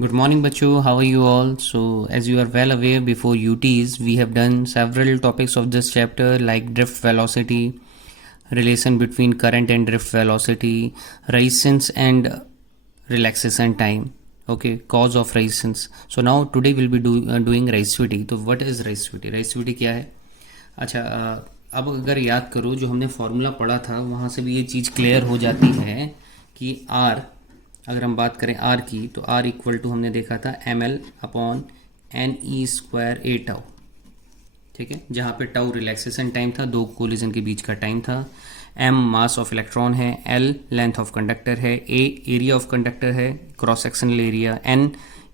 Good morning, Bachu. How are you all? So, as you are well aware, before UTs, we have done several topics of this chapter like drift velocity, relation between current and drift velocity, resistance and relaxation time. Okay, cause of resistance. So now today we'll be doing resistivity. तो what is resistivity? Resistivity क्या है? अच्छा, अब अगर याद करो जो हमने फॉर्मूला पढ़ा था वहाँ से भी ये चीज़ क्लियर हो जाती है कि R, अगर हम बात करें R की, तो R इक्वल टू हमने देखा था ml upon N E square A tau. ठीक है, जहाँ पे टाउ रिलैक्सेशन टाइम था, दो कोलिजन के बीच का टाइम था, m मास ऑफ इलेक्ट्रॉन है, l लेंथ ऑफ कंडक्टर है, a एरिया ऑफ कंडक्टर है, cross sectional area, n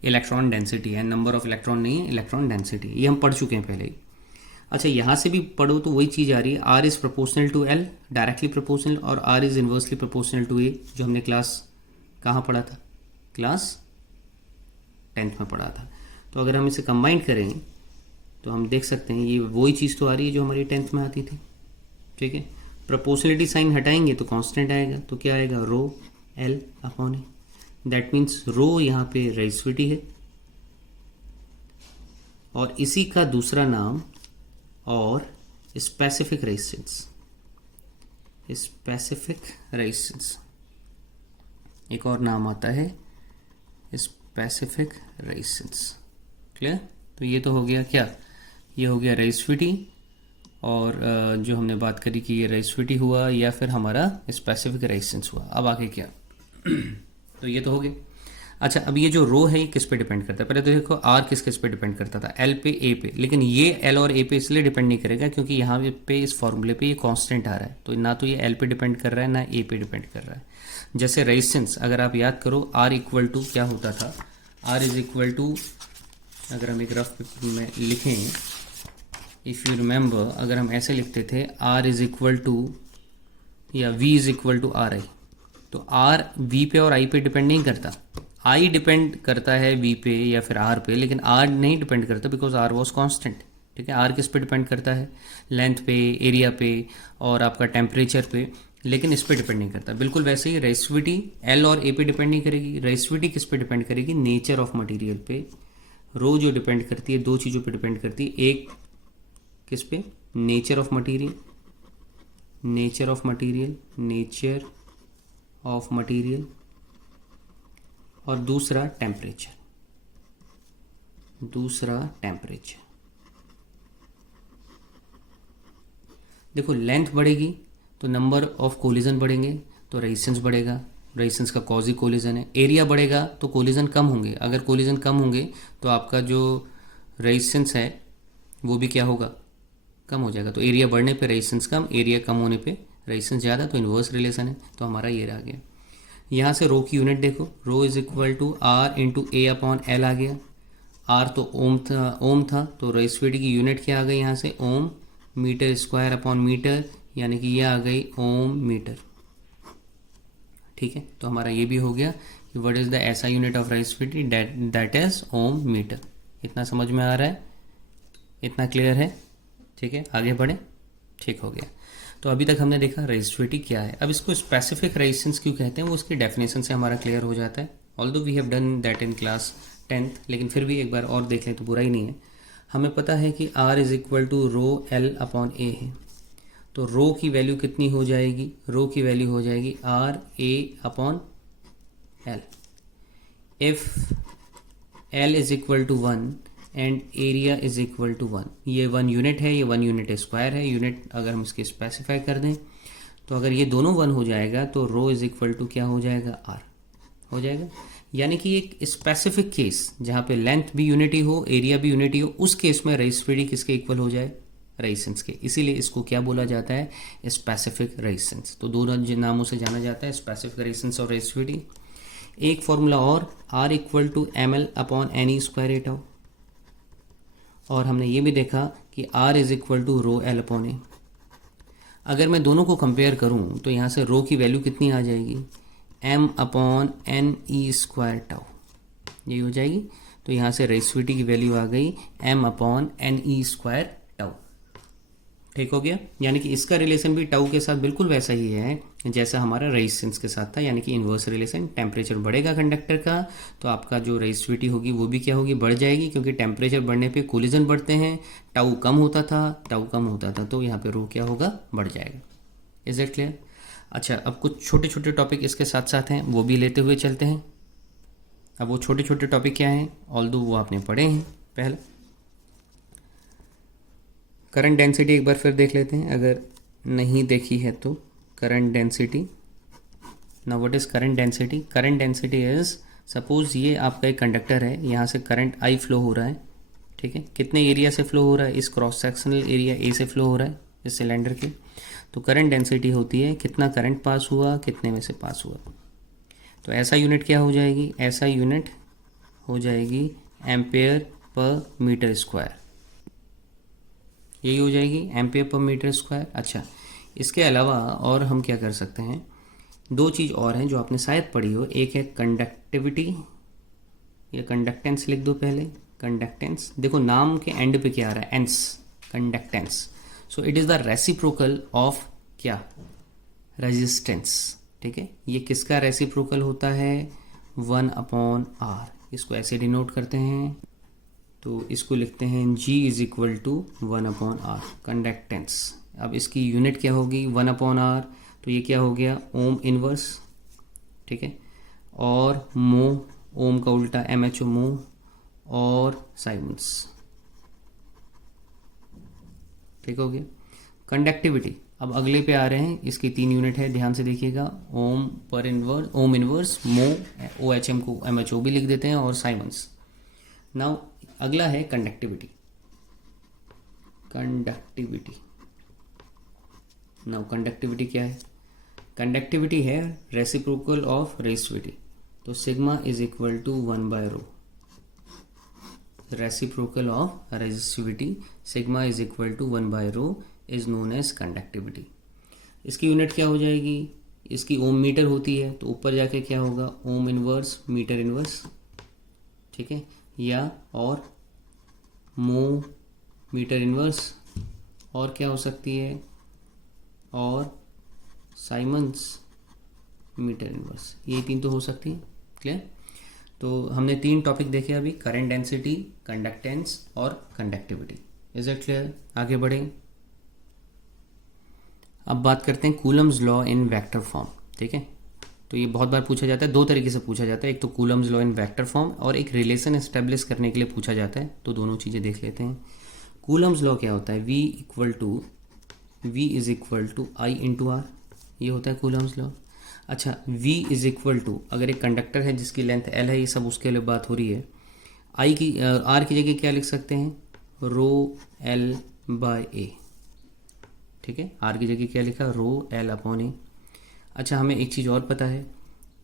electron density है, नंबर ऑफ इलेक्ट्रॉन नहीं है, इलेक्ट्रॉन डेंसिटी, ये हम पढ़ चुके हैं पहले ही। अच्छा, यहाँ से भी पढ़ो तो वही चीज़ आ रही है, R is proportional to L, directly proportional, और R is inversely proportional to A, जो हमने क्लास कहाँ पढ़ा था, क्लास 10th में पढ़ा था। तो अगर हम इसे कंबाइन करें तो हम देख सकते हैं ये वही चीज़ तो आ रही है जो हमारी 10th में आती थी। ठीक है, प्रोपोर्शनलिटी साइन हटाएंगे तो कांस्टेंट आएगा, तो क्या आएगा, rho L upon A. That means rho यहाँ पे रेजिस्टिविटी है, और इसी का दूसरा नाम और स्पेसिफिक रेजिस्टेंस, स्पेसिफिक रेजिस्टेंस एक और नाम आता है स्पेसिफिक रेजिस्टेंस। क्लियर? तो ये तो हो गया क्या, ये हो गया रेजिस्टिविटी, और जो हमने बात करी कि ये रेजिस्टिविटी हुआ या फिर हमारा स्पेसिफिक रेजिस्टेंस हुआ। अब आगे क्या तो ये तो हो गया। अच्छा, अब ये जो रो है ये किस पे डिपेंड करता है? पहले तो देखो आर किस पे डिपेंड करता था, एल पे, ए पे, लेकिन ये एल और ए पे इसलिए डिपेंड नहीं करेगा क्योंकि यहाँ पे इस फॉर्मूले पे ये कांस्टेंट आ रहा है, तो ना तो ये एल पे डिपेंड कर रहा है ना ए पे डिपेंड कर रहा है। जैसे रेजिस्टेंस अगर आप याद करो, आर इक्वल टू क्या होता था, आर इज इक्वल टू, अगर हम एक रफ पेपर में लिखें, इफ़ यू रिमेंबर, अगर हम ऐसे लिखते थे आर इज इक्वल टू या V is equal to R I, तो आर वी पे और आई पे डिपेंड नहीं करता, आई डिपेंड करता है वी पे या फिर आर पे, लेकिन आर नहीं डिपेंड करता बिकॉज आर वॉज कांस्टेंट। ठीक है, आर किस पे डिपेंड करता है, लेंथ पे, एरिया पे और आपका टेम्परेचर पे, लेकिन इस पे डिपेंड नहीं करता। बिल्कुल वैसे ही रेजिस्टिविटी एल और ए पे डिपेंड नहीं करेगी, रेजिस्टिविटी किस पे डिपेंड करेगी, नेचर ऑफ मटेरियल पे। रो जो डिपेंड करती है दो चीज़ों पे डिपेंड करती है, एक किस पे, nature of material, nature of material, nature of material, और दूसरा टेम्परेचर, दूसरा टेम्परेचर। देखो लेंथ बढ़ेगी तो नंबर ऑफ कोलिजन बढ़ेंगे तो रेजिस्टेंस बढ़ेगा, रेजिस्टेंस का कॉज ही कोलिजन है। एरिया बढ़ेगा तो कोलिजन कम होंगे, अगर कोलिजन कम होंगे तो आपका जो रेजिस्टेंस है वो भी क्या होगा, कम हो जाएगा। तो एरिया बढ़ने पे रेजिस्टेंस कम, एरिया कम होने पे रेजिस्टेंस ज़्यादा, तो इन्वर्स रिलेशन है। तो हमारा ये रह गया। यहाँ से रो की यूनिट देखो, rho is equal to R into A upon L आ गया। आर तो ओम था तो रेजिस्टिविटी की यूनिट क्या आ गई यहाँ से, ओम, मीटर स्क्वायर अपॉन मीटर, यानी कि ये आ गई ओम मीटर। ठीक है, तो हमारा ये भी हो गया कि what is the SI unit of resistivity, that is ohm metre. इतना समझ में आ रहा है, इतना क्लियर है? ठीक है, आगे बढ़े। ठीक हो गया। तो अभी तक हमने देखा रेजिस्टिविटी क्या है। अब इसको स्पेसिफिक रेजिस्टेंस क्यों कहते हैं वो उसकी डेफिनेशन से हमारा क्लियर हो जाता है। Although we have done that in class 10th, लेकिन फिर भी एक बार और देख लें तो बुरा ही नहीं है। हमें पता है कि R is equal to rho L upon A है, तो रो की वैल्यू कितनी हो जाएगी, रो की वैल्यू हो जाएगी R A upon L. If L is equal to 1 and area is equal to 1, ये 1 यूनिट है, ये 1 यूनिट स्क्वायर है। यूनिट अगर हम इसके स्पेसिफाई कर दें तो अगर ये दोनों 1 हो जाएगा तो रो इज इक्वल टू क्या हो जाएगा, आर हो जाएगा। यानी कि एक स्पेसिफिक केस जहाँ पे लेंथ भी यूनिटी हो, एरिया भी यूनिटी हो, उस केस में रेजिस्टिविटी किसके इक्वल हो जाए, रेजिस्टेंस के। इसीलिए इसको क्या बोला जाता है, स्पेसिफिक रेजिस्टेंस। तो दोनों नामों से जाना जाता है, स्पेसिफिक रेजिस्टेंस और रेजिस्टिविटी। एक फॉर्मूला और, R equal to M L upon N E square A tau, और हमने ये भी देखा कि R is equal to rho L upon A. अगर मैं दोनों को कंपेयर करूं तो यहाँ से रो की वैल्यू कितनी आ जाएगी, m upon N E square tau, यही हो जाएगी। तो यहाँ से रेजिस्टिविटी की वैल्यू आ गई m upon N E square tau. ठीक हो गया। यानी कि इसका रिलेशन भी टाउ के साथ बिल्कुल वैसा ही है जैसा हमारा रेजिस्टेंस के साथ था, यानी कि इन्वर्स रिलेशन। टेम्परेचर बढ़ेगा कंडक्टर का तो आपका जो रेजिस्टिविटी होगी वो भी क्या होगी, बढ़ जाएगी, क्योंकि टेम्परेचर बढ़ने पे कोलिजन बढ़ते हैं। टाउ कम होता था तो यहाँ पे रो क्या होगा, बढ़ जाएगा। Is it clear? अच्छा, अब कुछ छोटे छोटे टॉपिक इसके साथ साथ हैं, वो भी लेते हुए चलते हैं। अब वो छोटे छोटे टॉपिक क्या हैं, ऑल्दो वो आपने पढ़े हैं पहले। करंट डेंसिटी एक बार फिर देख लेते हैं, अगर नहीं देखी है तो। Current density, now what is current density? Current density is, suppose ये आपका एक कंडक्टर है, यहाँ से करंट आई फ्लो हो रहा है, ठीक है। कितने एरिया से फ्लो हो रहा है? इस क्रॉस सेक्शनल एरिया ए से फ्लो हो रहा है, इस सिलेंडर के। तो करंट डेंसिटी होती है कितना करंट पास हुआ, कितने में से पास हुआ। तो ऐसा यूनिट क्या हो जाएगी? ऐसा यूनिट हो जाएगी एम्पेयर पर मीटर स्क्वायर, यही हो जाएगी एम्पेयर पर मीटर स्क्वायर। अच्छा, इसके अलावा और हम क्या कर सकते हैं, दो चीज़ और हैं जो आपने शायद पढ़ी हो। एक है कंडक्टिविटी, या कंडक्टेंस लिख दो पहले। कंडक्टेंस, देखो नाम के एंड पे क्या आ रहा है, एंस, conductance. So it is the reciprocal of क्या, रेजिस्टेंस, ठीक है। ये किसका रेसिप्रोकल होता है? 1/r। इसको ऐसे डिनोट करते हैं, तो इसको लिखते हैं G is equal to 1/r, conductance. अब इसकी यूनिट क्या होगी, 1/r, तो ये क्या हो गया, ओम इनवर्स, ठीक है। और मो, ओम का उल्टा MHO, मो, और साइमन्स, ठीक हो गया। कंडक्टिविटी, अब अगले पे आ रहे हैं, इसकी 3 यूनिट है, ध्यान से देखिएगा। ओम पर इनवर्स, ओम इनवर्स, मो, OHM को MHO भी लिख देते हैं, और साइमन्स। नाउ अगला है कंडक्टिविटी। कंडक्टिविटी, नाउ कंडक्टिविटी क्या है? कंडक्टिविटी है रेसिप्रोकल ऑफ रेजिस्टिविटी, तो sigma is equal to 1/ρ। Reciprocal of resistivity, sigma is equal to 1/ρ is known as conductivity. इसकी यूनिट क्या हो जाएगी? इसकी ओम मीटर होती है, तो ऊपर जाके क्या होगा, ओम इनवर्स मीटर इनवर्स, ठीक है, या और मो मीटर इनवर्स, और क्या हो सकती है, और साइमन्स मीटर इनवर्स। ये 3 तो हो सकती है। क्लियर? तो हमने 3 टॉपिक देखे अभी, करंट डेंसिटी, कंडक्टेंस और कंडक्टिविटी। Is it clear? आगे बढ़ें। अब बात करते हैं Coulomb's law in vector form, ठीक है। तो ये बहुत बार पूछा जाता है, 2 तरीके से पूछा जाता है, एक तो Coulomb's law in vector form, और एक रिलेशन एस्टेब्लिश करने के लिए पूछा जाता है। तो दोनों चीज़ें देख लेते हैं। कूलम्स लॉ क्या होता है? V is equal to I into R, ये होता है कूलम्स लॉ। अच्छा, V इज इक्वल टू, अगर एक कंडक्टर है जिसकी लेंथ L है, ये सब उसके लिए बात हो रही है, I की R की जगह क्या लिख सकते हैं, ρL/A, ठीक है। R की जगह क्या लिखा, ρL/A। अच्छा, हमें एक चीज़ और पता है,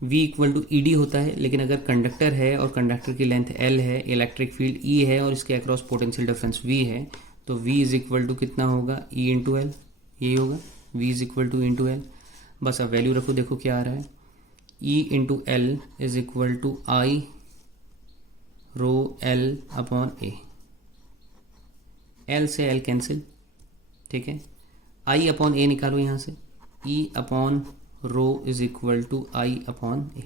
V इक्वल टू ED होता है, लेकिन अगर कंडक्टर है और कंडक्टर की लेंथ L है, इलेक्ट्रिक फील्ड E है, और इसके अक्रॉस पोटेंशियल डिफरेंस V है, तो V इज इक्वल टू कितना होगा, E इंटू एल, यही होगा। V is equal two into L, बस अब वैल्यू रखो, देखो क्या आ रहा है, E into L is equal to I ρL/A। L से L कैंसिल, ठीक है। I/A निकालो यहाँ से, E/ρ is equal to I/A,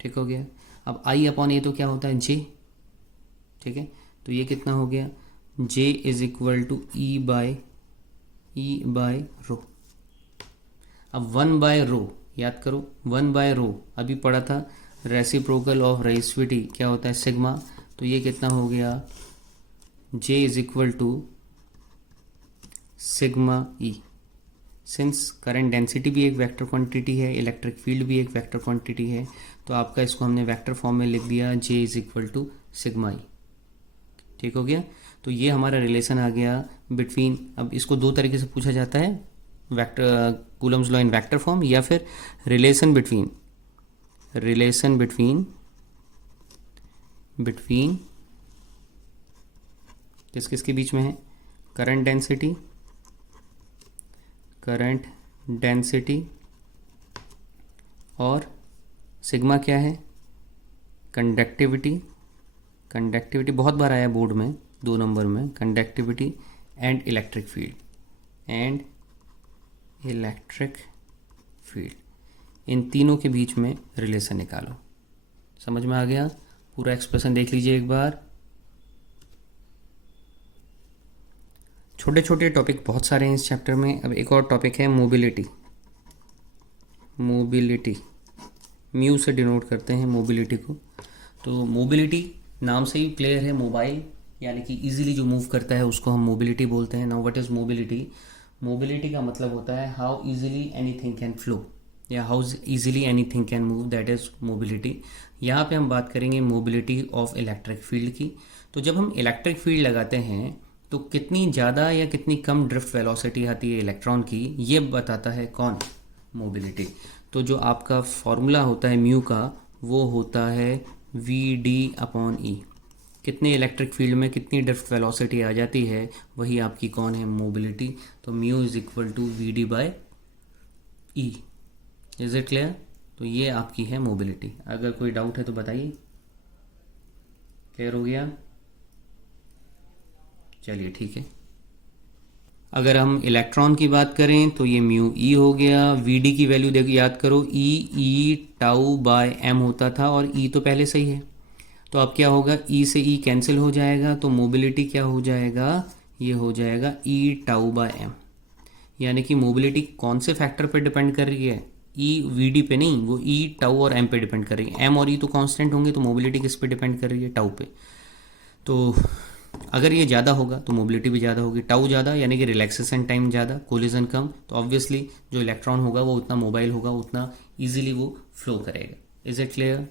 ठीक हो गया। अब I/A तो क्या होता है, J, ठीक है। तो ये कितना हो गया, J is equal to E/ρ। अब 1/ρ याद करो, 1/ρ अभी पढ़ा था, रेसिप्रोकल ऑफ रेजिस्टिविटी क्या होता है, सिग्मा। तो ये कितना हो गया, J is equal to sigma E। Since current density भी एक वेक्टर क्वांटिटी है, इलेक्ट्रिक फील्ड भी एक वेक्टर क्वांटिटी है, तो आपका इसको हमने वेक्टर फॉर्म में लिख दिया, J is equal to sigma E, ठीक हो गया। तो ये हमारा रिलेशन आ गया बिटवीन, अब इसको 2 तरीके से पूछा जाता है, vector Coulomb's law in vector form, या फिर रिलेशन बिटवीन किस किस के बीच में है, करंट डेंसिटी और सिग्मा क्या है, कंडक्टिविटी बहुत बार आया बोर्ड में, 2 नंबर में, कंडक्टिविटी एंड इलेक्ट्रिक फील्ड, इन तीनों के बीच में रिलेशन निकालो। समझ में आ गया? पूरा एक्सप्रेशन देख लीजिए एक बार। छोटे छोटे टॉपिक बहुत सारे हैं इस चैप्टर में। अब एक और टॉपिक है मोबिलिटी। म्यू से डिनोट करते हैं मोबिलिटी को। तो मोबिलिटी नाम से ही क्लियर है, मोबाइल यानी कि इजीली जो मूव करता है उसको हम मोबिलिटी बोलते हैं। Now what is mobility? Mobility का मतलब होता है how easily anything can flow या how easily anything can move, that is mobility. यहाँ पे हम बात करेंगे मोबिलिटी ऑफ इलेक्ट्रिक फील्ड की। तो जब हम इलेक्ट्रिक फील्ड लगाते हैं तो कितनी ज़्यादा या कितनी कम ड्रिफ्ट वेलोसिटी आती है इलेक्ट्रॉन की, ये बताता है कौन? मोबिलिटी। तो जो आपका फॉर्मूला होता है म्यू का, वो होता है V/D/E। कितने इलेक्ट्रिक फील्ड में कितनी ड्रिफ्ट वेलोसिटी आ जाती है, वही आपकी कौन है? मोबिलिटी। तो mu is equal to V/D/E। Is it clear? तो ये आपकी है मोबिलिटी। अगर कोई डाउट है तो बताइए। क्लियर हो गया? चलिए ठीक है। अगर हम इलेक्ट्रॉन की बात करें तो ये म्यू ई हो गया। वी डी की वैल्यू देखो, याद करो, ई टाउ बाय एम होता था और ई तो पहले से ही है। तो अब क्या होगा? ई से ई कैंसिल हो जाएगा, तो मोबिलिटी क्या हो जाएगा? ये हो जाएगा ई टाउ बाय एम। यानी कि मोबिलिटी कौन से फैक्टर पे डिपेंड कर रही है? ई वी डी पे नहीं, वो ई टाउ और एम पे डिपेंड कर रही है। एम और ई तो कांस्टेंट होंगे, तो मोबिलिटी किस पे डिपेंड कर रही है? टाउ पे। तो अगर ये ज़्यादा होगा तो मोबिलिटी भी ज़्यादा होगी। टाउ ज़्यादा यानी कि रिलैक्सेशन टाइम ज़्यादा, कोलिजन कम, तो ऑब्वियसली जो इलेक्ट्रॉन होगा वो उतना मोबाइल होगा, उतना ईजिली वो फ्लो करेगा। Is it clear?